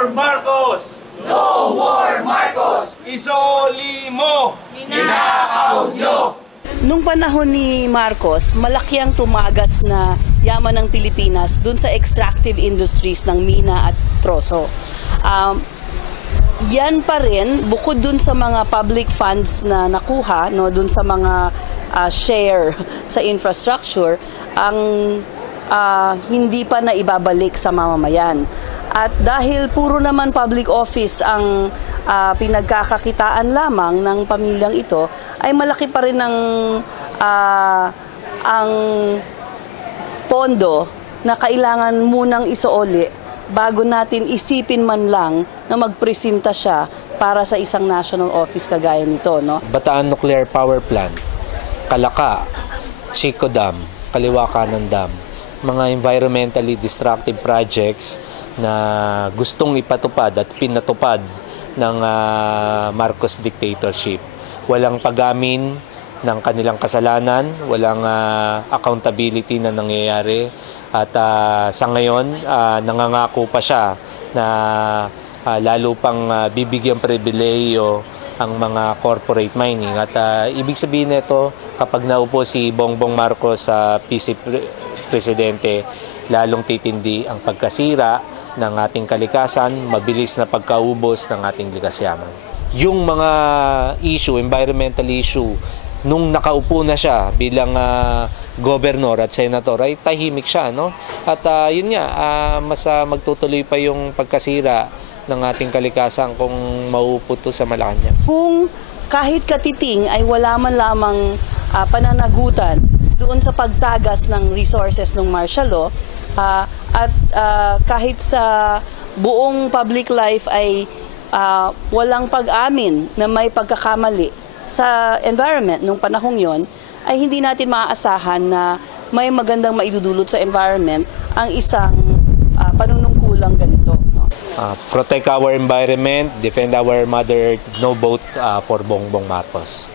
more Marcos! No more Marcos! Isoli mo! Kinakaw nyo! Nung panahon ni Marcos, malaki ang tumagas na yaman ng Pilipinas dun sa extractive industries ng mina at troso. Yan pa rin, bukod dun sa mga public funds na nakuha, no, dun sa mga share sa infrastructure, ang hindi pa na ibabalik sa mamamayan. At dahil puro naman public office ang pinagkakakitaan lamang ng pamilyang ito, ay malaki pa rin ang pondo na kailangan munang isuoli bago natin isipin man lang na magpresenta siya para sa isang national office kagaya nito, no? Bataan Nuclear Power Plant, Kalaka, Chico Dam, Kaliwa Kanan Dam, mga environmentally destructive projects na gustong ipatupad at pinatupad ng Marcos dictatorship. Walang pag-amin ng kanilang kasalanan, walang accountability na nangyayari. At sa ngayon, nangangako pa siya na lalo pang bibigyan pribileyo ang mga corporate mining. At ibig sabihin nito, kapag naupo si Bongbong Marcos sa PC Presidente, lalong titindi ang pagkasira ng ating kalikasan, mabilis na pagkaubos ng ating likas yaman. Yung mga issue, environmental issue, nung nakaupo na siya bilang gobernador at senator, ay tahimik siya, no? At yun nga, mas magtutuloy pa yung pagkasira ng ating kalikasan kung mauupo to sa Malacanang. Kung kahit katiting ay wala man lamang pananagutan doon sa pagtagas ng resources ng martial law, at kahit sa buong public life ay walang pag-amin na may pagkakamali sa environment nung panahong yon, ay hindi natin maaasahan na may magandang maidudulot sa environment ang isang panunungkulang ganito. No? Protect our environment, defend our Mother Earth, no vote for Bongbong Marcos.